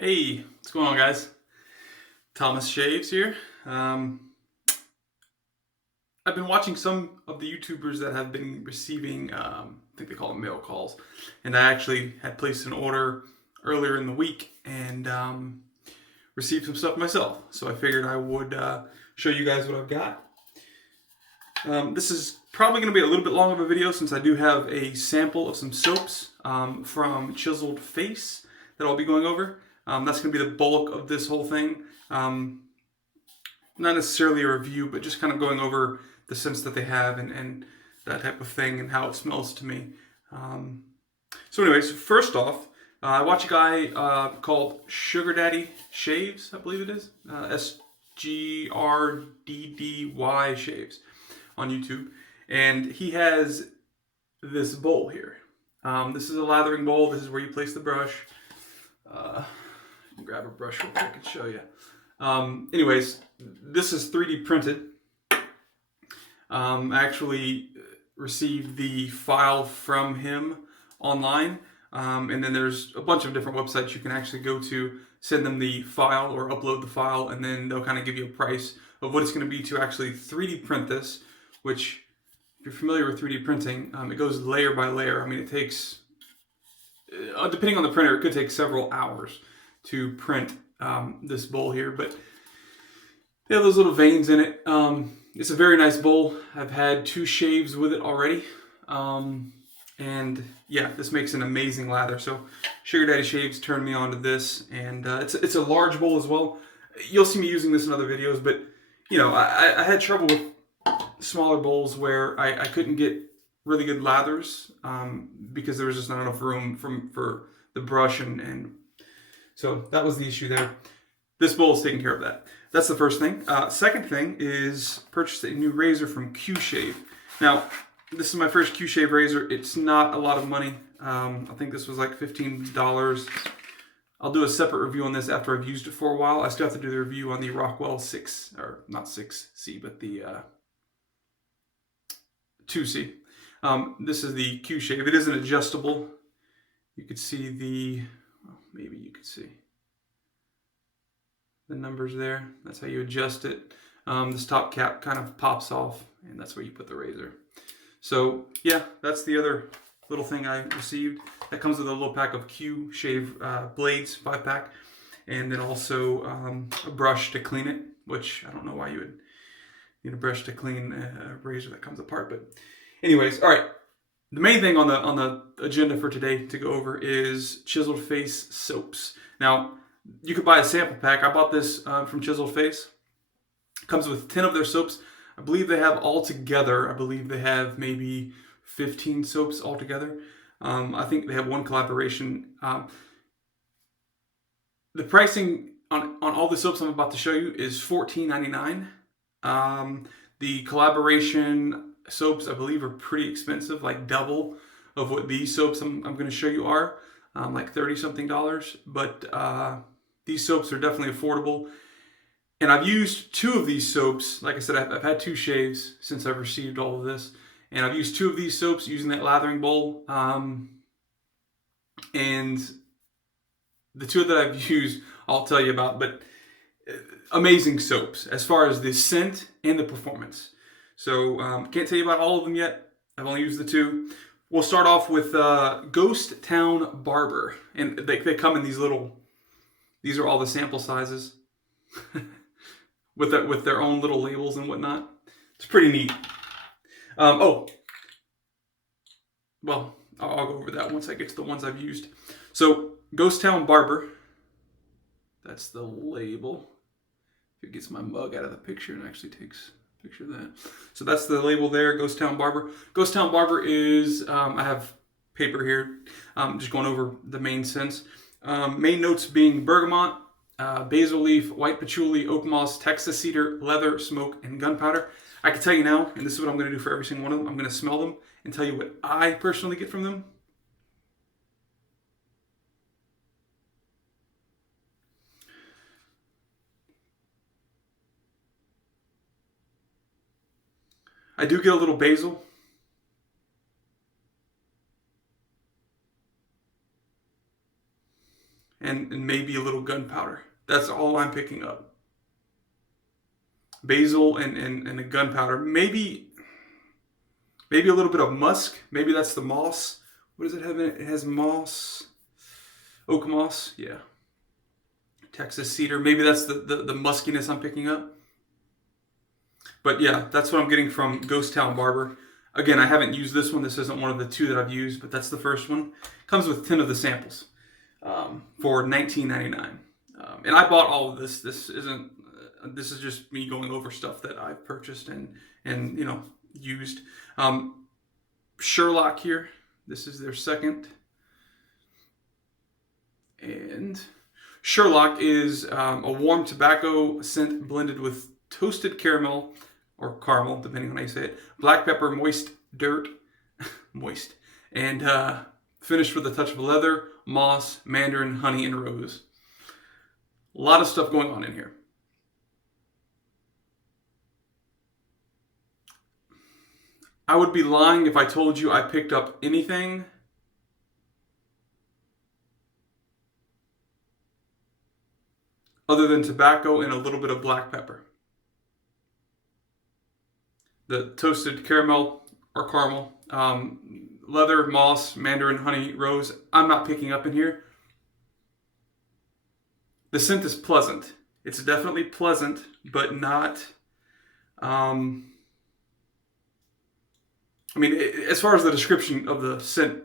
Hey, what's going on, guys? Thomas Shaves here. I've been watching some of the YouTubers that have been receiving, I think they call them mail calls, and I actually had placed an order earlier in the week and received some stuff myself. So I figured I would show you guys what I've got. This is probably going to be a little bit long of a video since I do have a sample of some soaps from Chiseled Face that I'll be going over. That's going to be the bulk of this whole thing. Not necessarily a review, but just kind of going over the scents that they have and that type of thing and how it smells to me. So anyways, first off, I watch a guy called Sugar Daddy Shaves, I believe it is. SGRDDY Shaves on YouTube. And he has this bowl here. This is a lathering bowl. This is where you place the brush. Grab a brush real quick and show you. Anyways, this is 3D printed. I actually received the file from him online, and then there's a bunch of different websites you can actually go to, send them the file or upload the file, and then they'll kind of give you a price of what it's going to be to actually 3D print this, which, if you're familiar with 3D printing, it goes layer by layer. I mean, it takes, depending on the printer, it could take several hours to print this bowl here, but they have those little veins in it. It's a very nice bowl. I've had 2 shaves with it already, and yeah, this makes an amazing lather. So Sugar Daddy Shaves turned me on to this, and it's a large bowl as well. You'll see me using this in other videos, but you know, I had trouble with smaller bowls where I couldn't get really good lathers because there was just not enough room for the brush, and so that was the issue there. This bowl is taking care of that. That's the first thing. Second thing is purchased a new razor from Q-Shave. Now, this is my first Q-Shave razor. It's not a lot of money. I think this was like $15. I'll do a separate review on this after I've used it for a while. I still have to do the review on the Rockwell 6, or not 6C, but the 2C. This is the Q-Shave. It is an adjustable. You could see the, well, maybe you could see the numbers there. That's how you adjust it. This top cap kind of pops off, and that's where you put the razor. So yeah, that's the other little thing I received. That comes with a little pack of Q-Shave blades, 5-pack, and then also a brush to clean it, which I don't know why you would need a brush to clean a razor that comes apart. But anyways, all right. The main thing on the agenda for today to go over is Chiseled Face soaps. Now, you could buy a sample pack. I bought this from Chiseled Face. It comes with 10 of their soaps. I believe they have altogether, I believe they have maybe 15 soaps altogether. I think they have one collaboration. The pricing on all the soaps I'm about to show you is $14.99. The collaboration soaps, I believe, are pretty expensive, like double of what these soaps I'm going to show you are, like $30-something. But these soaps are definitely affordable. And I've used 2 of these soaps. Like I said, I've had 2 shaves since I've received all of this. And I've used 2 of these soaps using that lathering bowl. And the 2 that I've used, I'll tell you about. But amazing soaps as far as the scent and the performance. So can't tell you about all of them yet. I've only used the 2. We'll start off with Ghost Town Barber. And they come in these little, these are all the sample sizes. with their own little labels and whatnot. It's pretty neat. Oh, well, I'll go over that once I get to the ones I've used. So, Ghost Town Barber. That's the label. If it gets my mug out of the picture and actually takes a picture of that. So that's the label there, Ghost Town Barber. Ghost Town Barber is, I have paper here, just going over the main scents. Main notes being bergamot, basil leaf, white patchouli, oak moss, Texas cedar, leather, smoke, and gunpowder. I can tell you now, and this is what I'm going to do for every single one of them, I'm going to smell them and tell you what I personally get from them. I do get a little basil. And and maybe a little gunpowder. That's all I'm picking up. Basil and a gunpowder. Maybe a little bit of musk. Maybe that's the moss. What does it have in it? It has moss. Oak moss. Yeah. Texas cedar. Maybe that's the muskiness I'm picking up. But yeah, that's what I'm getting from Ghost Town Barber. Again, I haven't used this one. This isn't one of the 2 that I've used, but that's the first one. Comes with 10 of the samples for $19.99. And I bought all of this. This is just me going over stuff that I've purchased and used. Sherlock here. This is their second. And Sherlock is a warm tobacco scent blended with toasted caramel, or caramel, depending on how you say it, black pepper, moist dirt, and finished with a touch of leather, moss, mandarin, honey, and rose. A lot of stuff going on in here. I would be lying if I told you I picked up anything other than tobacco and a little bit of black pepper. The toasted caramel or caramel, leather, moss, mandarin, honey, rose, I'm not picking up in here. The scent is pleasant. It's definitely pleasant, but not... I mean, as far as the description of the scent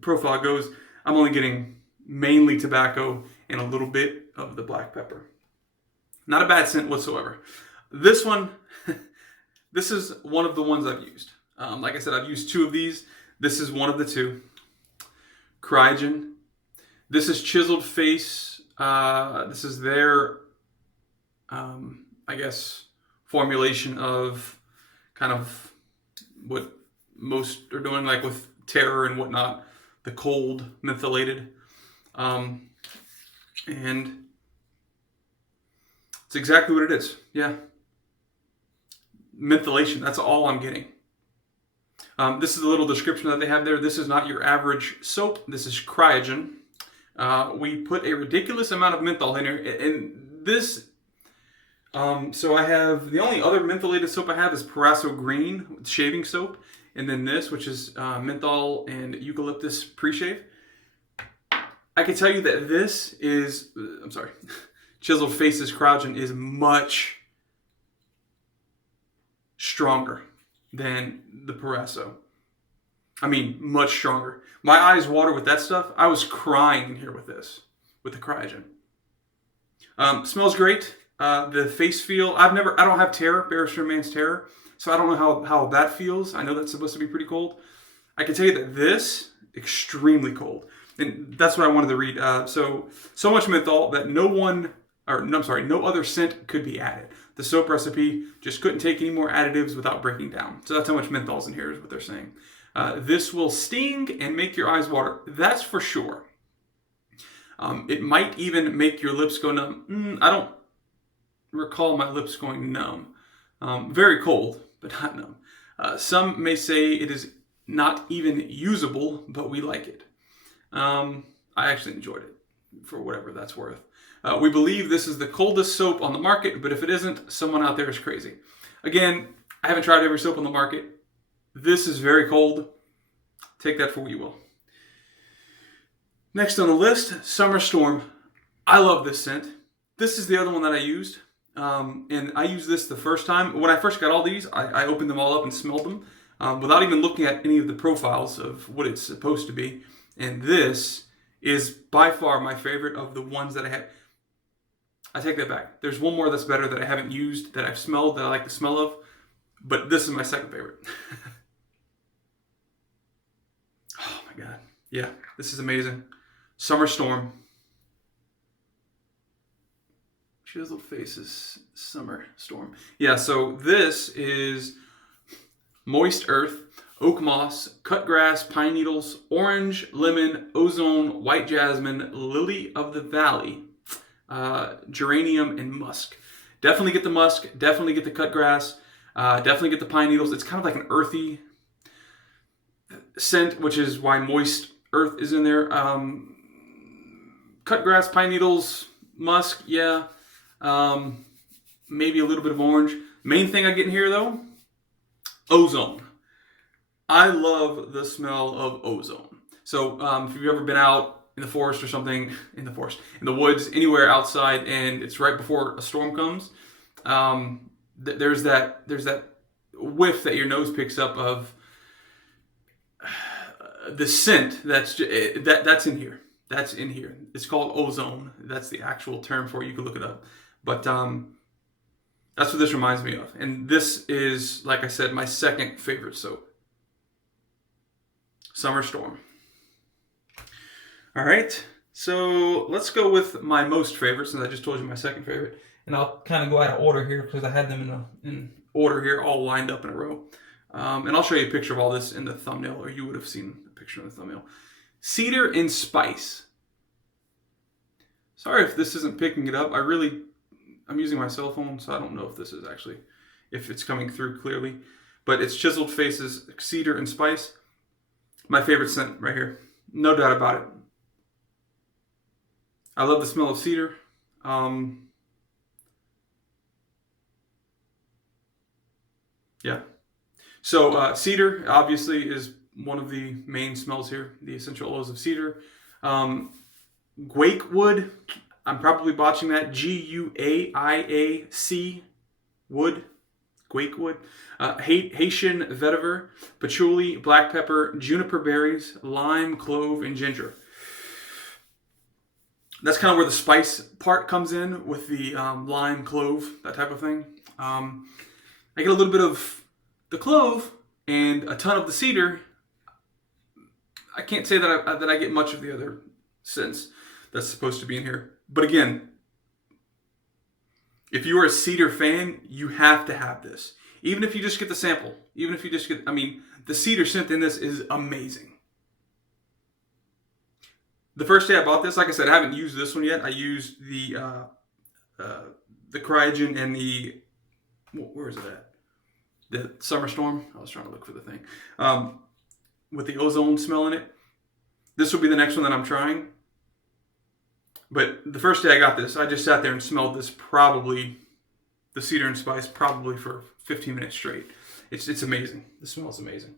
profile goes, I'm only getting mainly tobacco and a little bit of the black pepper. Not a bad scent whatsoever. This one, this is one of the ones I've used. Like I said, I've used 2 of these. This is one of the 2. Cryogen. This is Chiseled Face. This is their, I guess, formulation of kind of what most are doing, like with Terror and whatnot, the cold mentholated, and it's exactly what it is. Yeah, mentholation. That's all I'm getting. This is a little description that they have there. This is not your average soap. This is cryogen. We put a ridiculous amount of menthol in here, and this. So I have, the only other mentholated soap I have is Parasso Green shaving soap, and then this, which is menthol and eucalyptus pre-shave. I can tell you that this is, Chiseled Faces Cryogen is much stronger than the Parasso. I mean, much stronger. My eyes water with that stuff. I was crying in here with this, with the Cryogen. Smells great. The face feel, I don't have Terror, Barrister Man's Terror, so I don't know how that feels. I know that's supposed to be pretty cold. I can tell you that this, extremely cold. And that's what I wanted to read. So much menthol that no other scent could be added. The soap recipe just couldn't take any more additives without breaking down. So that's how much menthol's in here is what they're saying. This will sting and make your eyes water. That's for sure. It might even make your lips go numb. I don't recall my lips going numb. Very cold, but not numb. Some may say it is not even usable, but we like it. I actually enjoyed it, for whatever that's worth. We believe this is the coldest soap on the market, but if it isn't, someone out there is crazy. Again, I haven't tried every soap on the market. This is very cold. Take that for what you will. Next on the list, Summer Storm. I love this scent. This is the other one that I used. And I used this the first time. When I first got all these, I opened them all up and smelled them without even looking at any of the profiles of what it's supposed to be. And this is by far my favorite of the ones that I have. I take that back. There's one more that's better that I haven't used, that I've smelled, that I like the smell of. But this is my second favorite. Oh my God. Yeah, this is amazing. Summer Storm. Chiseled Faces, Summer Storm. Yeah, so this is moist earth, oak moss, cut grass, pine needles, orange, lemon, ozone, white jasmine, lily of the valley, geranium, and musk. Definitely get the musk, definitely get the cut grass, definitely get the pine needles. It's kind of like an earthy scent, which is why moist earth is in there. cut grass, pine needles, musk, yeah. Maybe a little bit of orange. Main thing I get in here though, ozone. I love the smell of ozone. So if you've ever been out in the forest or something, in the woods, anywhere outside, and it's right before a storm comes, there's that whiff that your nose picks up of the scent that's in here. That's in here. It's called ozone. That's the actual term for it. You can look it up. But that's what this reminds me of. And this is, like I said, my second favorite soap. Summer Storm. All right. So let's go with my most favorite, since I just told you my second favorite. And I'll kind of go out of order here because I had them in order here, all lined up in a row. And I'll show you a picture of all this in the thumbnail, or you would have seen the picture in the thumbnail. Cedar and Spice. Sorry if this isn't picking it up. I'm using my cell phone, so I don't know if this is actually, if it's coming through clearly. But it's Chiseled Faces, Cedar and Spice. My favorite scent right here. No doubt about it. I love the smell of cedar. Yeah. So cedar obviously is one of the main smells here. The essential oils of cedar. Guaiac, I'm probably botching that. Guaiac wood. Guaiac. Haitian vetiver, patchouli, black pepper, juniper berries, lime, clove, and ginger. That's kind of where the spice part comes in with the lime, clove, that type of thing. I get a little bit of the clove and a ton of the cedar. I can't say that I get much of the other scents that's supposed to be in here. But again, if you are a cedar fan, you have to have this. Even if you just get the sample. Even if you just get, the cedar scent in this is amazing. The first day I bought this, like I said, I haven't used this one yet. I used the Cryogen and the, where is it at? The Summer Storm. I was trying to look for the thing. With the ozone smell in it. This will be the next one that I'm trying. But the first day I got this, I just sat there and smelled this probably, the cedar and spice, probably for 15 minutes straight. It's amazing. The smell is amazing.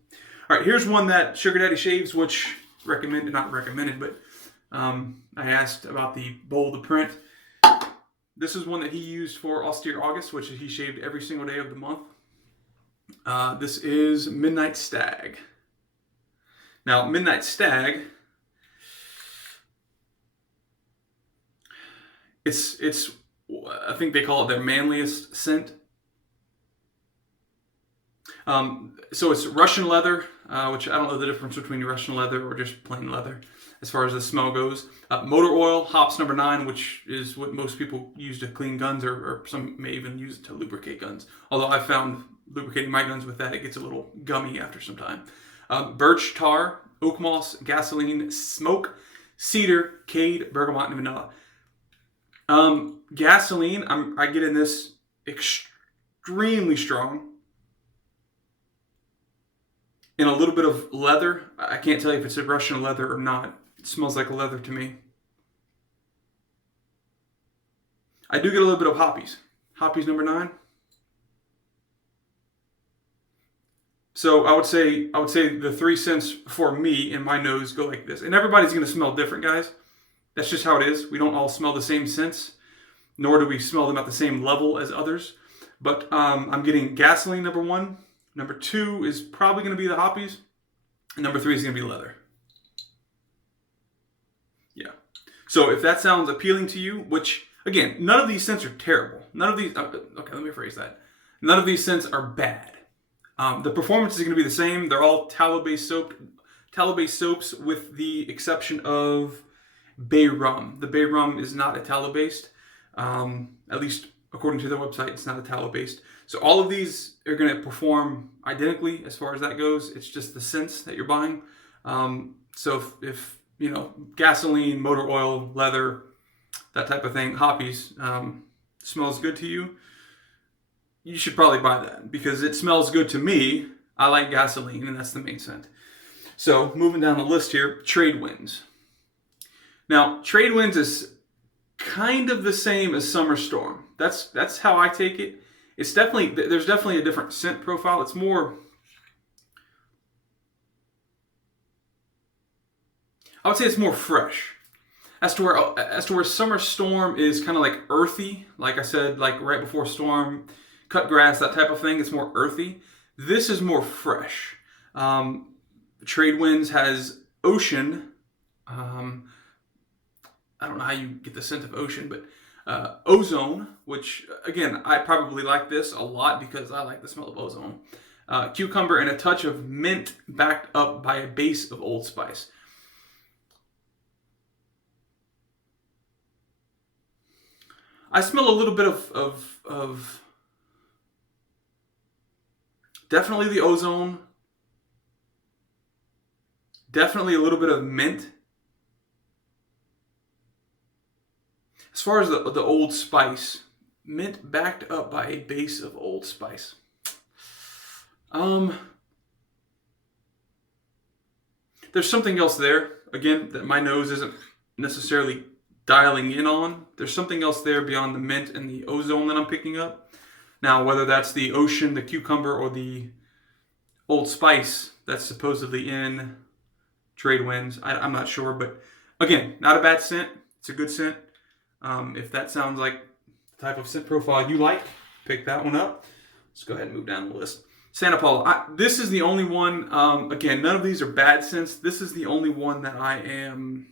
All right, here's one that Sugar Daddy shaves, which not recommended, but I asked about the Bold the Print. This is one that he used for Austere August, which he shaved every single day of the month. This is Midnight Stag. Now, Midnight Stag, it's I think they call it their manliest scent. So it's Russian leather, which I don't know the difference between Russian leather or just plain leather as far as the smell goes. Motor oil, hops number 9, which is what most people use to clean guns, or some may even use it to lubricate guns. Although I found lubricating my guns with that, it gets a little gummy after some time. Birch tar, oak moss, gasoline, smoke, cedar, cade, bergamot, and vanilla. Gasoline, I get in this extremely strong. And a little bit of leather. I can't tell you if it's a Russian leather or not. It smells like a leather to me. I do get a little bit of hoppies. Hoppies number 9. So I would say the 3 scents for me in my nose go like this. And everybody's going to smell different, guys. That's just how it is. We don't all smell the same scents, nor do we smell them at the same level as others. But I'm getting gasoline number 1. Number 2 is probably going to be the hoppies. And number 3 is going to be leather. Yeah. So if that sounds appealing to you, which, again, none of these scents are terrible. None of these, okay, let me rephrase that. None of these scents are bad. The performance is going to be the same. They're all tallow-based soaps with the exception of bay rum. The bay rum is not a tallow-based. At least according to their website, it's not a tallow-based. So all of these are going to perform identically as far as that goes. It's just the scents that you're buying. So if you know, gasoline, motor oil, leather, that type of thing, hoppies, smells good to you, you should probably buy that because it smells good to me. I like gasoline, and that's the main scent. So moving down the list here, trade winds. Now, Trade Winds is kind of the same as Summer Storm. That's how I take it. It's definitely, there's definitely a different scent profile. It's more, I would say it's more fresh. As to where Summer Storm is kind of like earthy, like I said, like right before storm, cut grass, that type of thing. It's more earthy. This is more fresh. Trade Winds has ocean. I don't know how you get the scent of ocean, but ozone, which again, I probably like this a lot because I like the smell of ozone. Cucumber and a touch of mint backed up by a base of Old Spice. I smell a little bit of definitely the ozone, definitely a little bit of mint. As far as the Old Spice, mint backed up by a base of Old Spice. There's something else there, again, that my nose isn't necessarily dialing in on. There's something else there beyond the mint and the ozone that I'm picking up. Now, whether that's the ocean, the cucumber, or the Old Spice that's supposedly in Trade Winds, I'm not sure. But again, not a bad scent. It's a good scent. If that sounds like the type of scent profile you like, pick that one up. Let's go ahead and move down the list. Santa Paula. This is the only one, again, none of these are bad scents. This is the only one that I am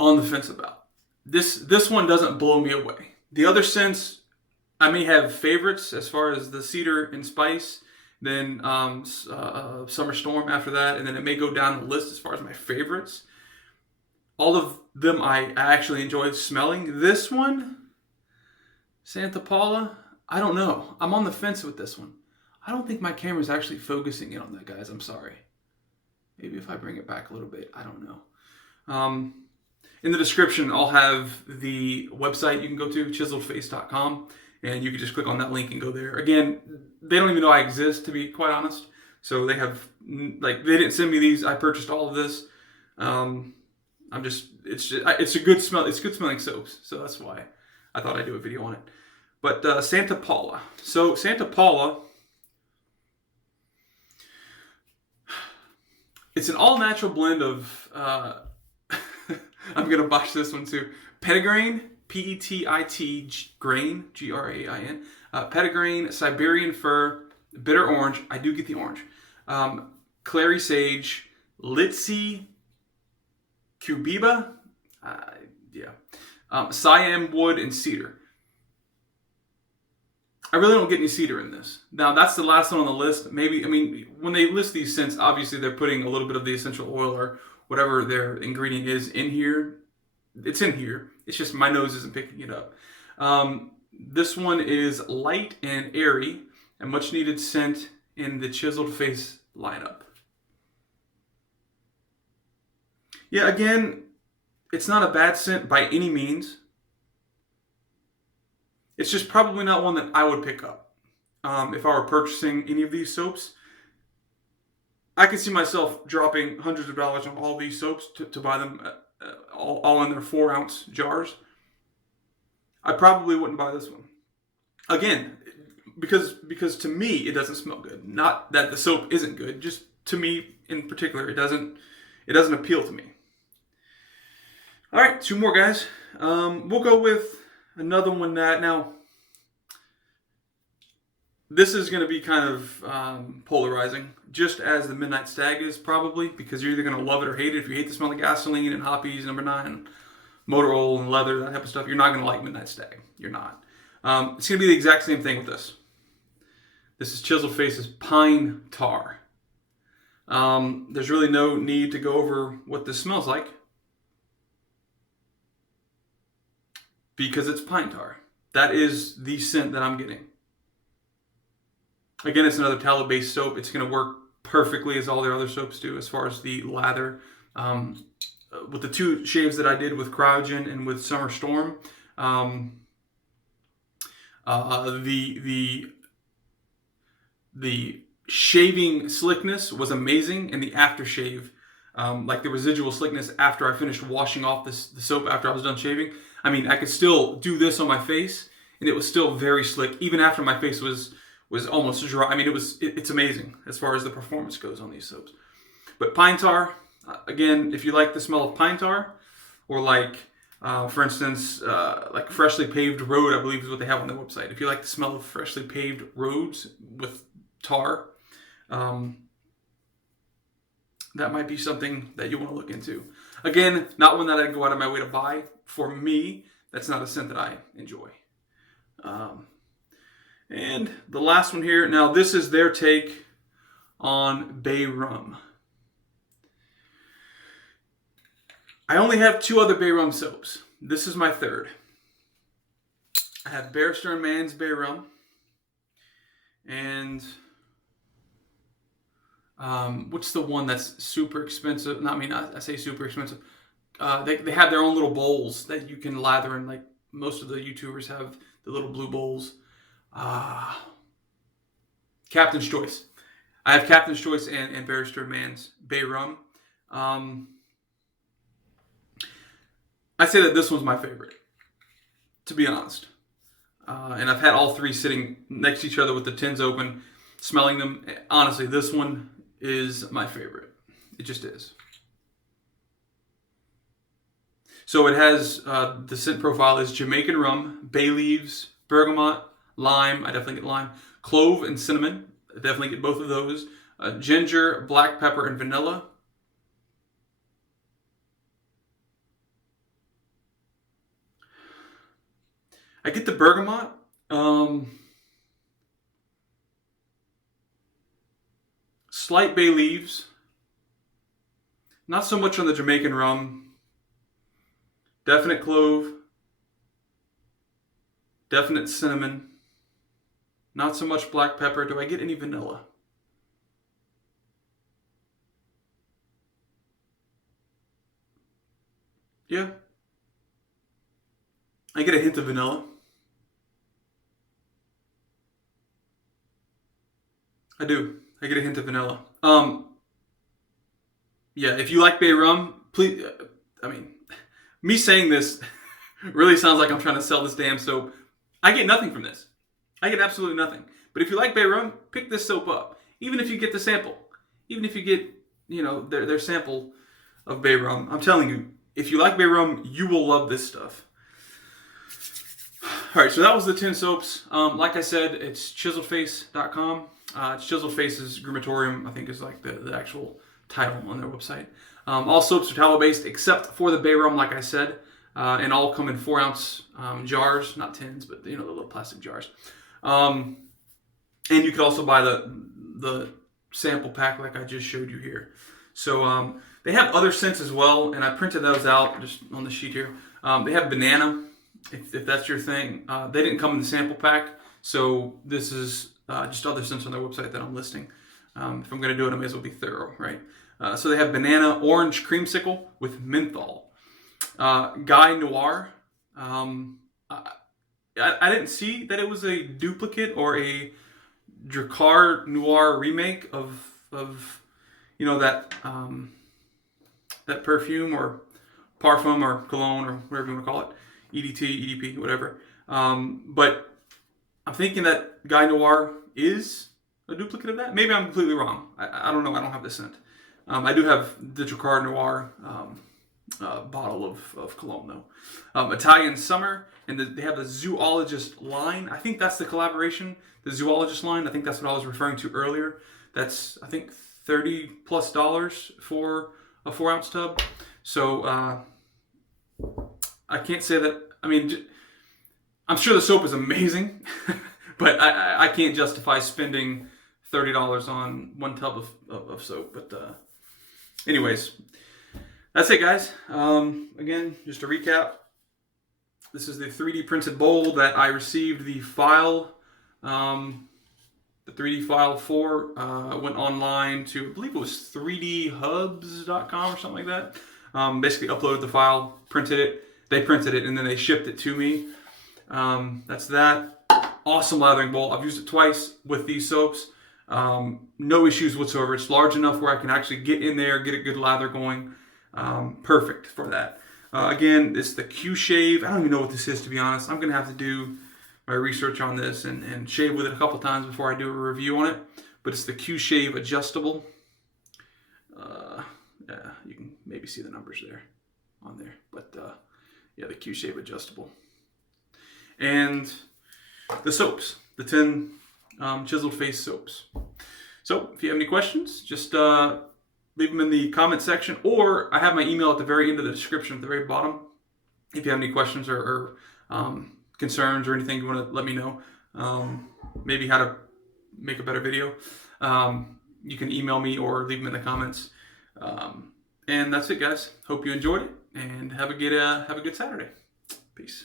on the fence about. This one doesn't blow me away. The other scents, I may have favorites as far as the cedar and spice, then Summer Storm after that, and then it may go down the list as far as my favorites. All of them I actually enjoyed smelling. This one, Santa Paula, I don't know. I'm on the fence with this one. I don't think my camera's actually focusing in on that, guys. I'm sorry. Maybe if I bring it back a little bit, I don't know. In the description, I'll have the website you can go to, chiseledface.com, and you can just click on that link and go there. Again, they don't even know I exist, to be quite honest. So they have, like, they didn't send me these. I purchased all of this. It's a good smell. It's good smelling soaps. So that's why I thought I'd do a video on it. But Santa Paula. So Santa Paula, it's an all natural blend of, I'm going to botch this one too. Petitgrain, P-E-T-I-T, grain, G-R-A-I-N. Petitgrain, Siberian fir, bitter orange. I do get the orange. Clary sage, Litsi, Cubiba, Siam wood, and cedar. I really don't get any cedar in this. Now, that's the last one on the list. Maybe, I mean, when they list these scents, obviously they're putting a little bit of the essential oil or whatever their ingredient is in here. It's in here. It's just my nose isn't picking it up. This one is light and airy, and much needed scent in the Chiseled Face lineup. Yeah, again, it's not a bad scent by any means. It's just probably not one that I would pick up. If I were purchasing any of these soaps, I could see myself dropping hundreds of dollars on all these soaps to buy them all in their 4-ounce jars. I probably wouldn't buy this one. Again, because to me, it doesn't smell good. Not that the soap isn't good, just to me in particular, it doesn't appeal to me. All right, 2 more, guys. We'll go with another one that, now, this is going to be kind of polarizing, just as the Midnight Stag is probably, because you're either going to love it or hate it. If you hate the smell of gasoline and hoppies, number 9, motor oil and leather, that type of stuff, you're not going to like Midnight Stag. You're not. It's going to be the exact same thing with this. This is Chiseled Face's Pine Tar. There's really no need to go over what this smells like, because it's pine tar. That is the scent that I'm getting. Again, it's another tallow-based soap. It's going to work perfectly as all their other soaps do as far as the lather. With the 2 shaves that I did with Cryogen and with Summer Storm, the shaving slickness was amazing, and the aftershave like the residual slickness after I finished washing off the soap after I was done shaving. I mean, I could still do this on my face, and it was still very slick, even after my face was almost dry. I mean, it's amazing as far as the performance goes on these soaps. But pine tar, again, if you like the smell of pine tar, or like, for instance, like freshly paved road, I believe is what they have on their website. If you like the smell of freshly paved roads with tar, that might be something that you want to look into. Again, not one that I go out of my way to buy. For me, that's not a scent that I enjoy. And the last one here, now this is their take on Bay Rum. I only have 2 other Bay Rum soaps. This is my third. I have Bear Stearns Man's Bay Rum. And what's the one that's super expensive? No, I mean, I say super expensive. They have their own little bowls that you can lather in. Like most of the YouTubers have the little blue bowls. Captain's Choice. I have Captain's Choice and Bear Stearns Man's Bay Rum. I say that this one's my favorite, to be honest. And I've had all 3 sitting next to each other with the tins open, smelling them. Honestly, this one is my favorite. It just is. So it has, the scent profile is Jamaican rum, bay leaves, bergamot, lime, I definitely get lime, clove and cinnamon, I definitely get both of those, ginger, black pepper, and vanilla. I get the bergamot. Slight bay leaves. Not so much on the Jamaican rum. Definite clove. Definite cinnamon. Not so much black pepper. Do I get any vanilla? Yeah. I get a hint of vanilla. I do. I get a hint of vanilla. Yeah, if you like Bay Rum, please, I mean, me saying this really sounds like I'm trying to sell this damn soap. I get nothing from this. I get absolutely nothing. But if you like Bay Rum, pick this soap up. Even if you get the sample. Even if you get, you know, their sample of Bay Rum. I'm telling you, if you like Bay Rum, you will love this stuff. Alright, so that was the 10 soaps. Like I said, it's chiseledface.com. Chiseled Face's Groomatorium, I think, is like the actual title on their website. All soaps are tallow-based except for the Bay Rum, like I said. And all come in 4-ounce jars, not tins, but you know, the little plastic jars. And you can also buy the sample pack like I just showed you here. So they have other scents as well, and I printed those out just on the sheet here. They have banana, if that's your thing. They didn't come in the sample pack, so this is just other scents on their website that I'm listing. If I'm going to do it, I may as well be thorough, right? So they have banana, orange creamsicle with menthol. Guy Noir. I didn't see that it was a duplicate or a Dracar Noir remake of you know, that that perfume or parfum or cologne or whatever you want to call it, EDT, EDP, whatever. But I'm thinking that Guy Noir is a duplicate of that. Maybe I'm completely wrong. I don't know. I don't have the scent. I do have the Dracar Noir bottle of cologne though. Italian Summer, and they have the Zoologist line. I think that's the collaboration. The Zoologist line. I think that's what I was referring to earlier. That's, I think, $30+ for a 4-ounce tub. So I can't say that. I mean, I'm sure the soap is amazing, but I can't justify spending $30 on 1 tub of soap. But anyways, that's it, guys. Again, just to recap, this is the 3D printed bowl that I received the file, the 3D file for. Went online to, I believe it was 3dhubs.com or something like that. Basically uploaded the file, printed it. They printed it, and then they shipped it to me. That's that. Awesome lathering bowl. I've used it twice with these soaps. No issues whatsoever. It's large enough where I can actually get in there, get a good lather going. Perfect for that. Again, it's the Q Shave. I don't even know what this is, to be honest. I'm going to have to do my research on this and shave with it a couple times before I do a review on it. But it's the Q Shave adjustable. Yeah, you can maybe see the numbers there on there. But yeah, the Q Shave adjustable. And the soaps, the 10 chiseled face soaps. So if you have any questions, just leave them in the comment section, or I have my email at the very end of the description at the very bottom. If you have any questions or concerns or anything you want to let me know, maybe how to make a better video, you can email me or leave them in the comments. And that's it, guys. Hope you enjoyed it, and have a good Saturday. Peace.